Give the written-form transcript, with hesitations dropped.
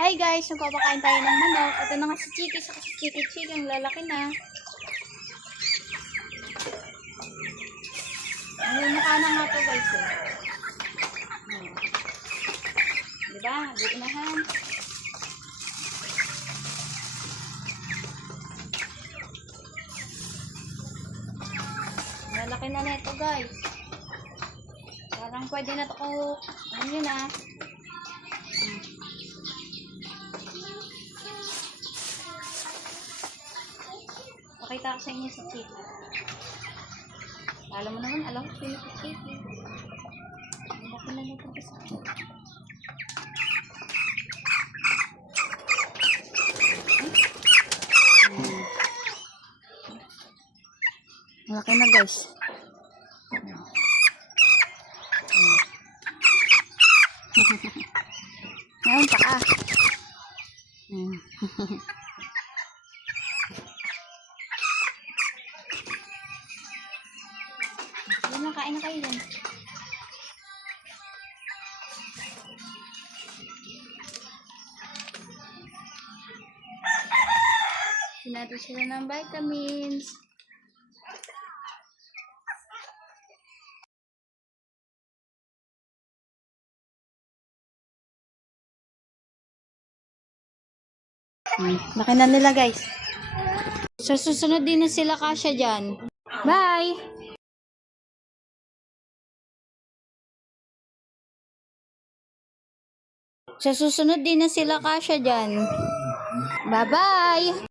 Hi guys, magpapakain tayo ng manok. Ito na nga si Chiki, saka si Chiki, ang lalaki na. Ang mukha na nga to guys. Diba? Di inahan. Lalaki na nito guys. Parang pwede na ito ko. Ano yun ah. Pakita ko sa inyo si Chiki. Alam mo naman, alam ko sino si Chiki. Laki na nito kasi. Laki na guys. Ngayon paa. Yan lang, kain na kayo yan. Sinati sila ng vitamins. Laki na nila guys. So susunod din na sila kasya dyan. Bye! So susunod din na sila kasya dyan. Bye bye!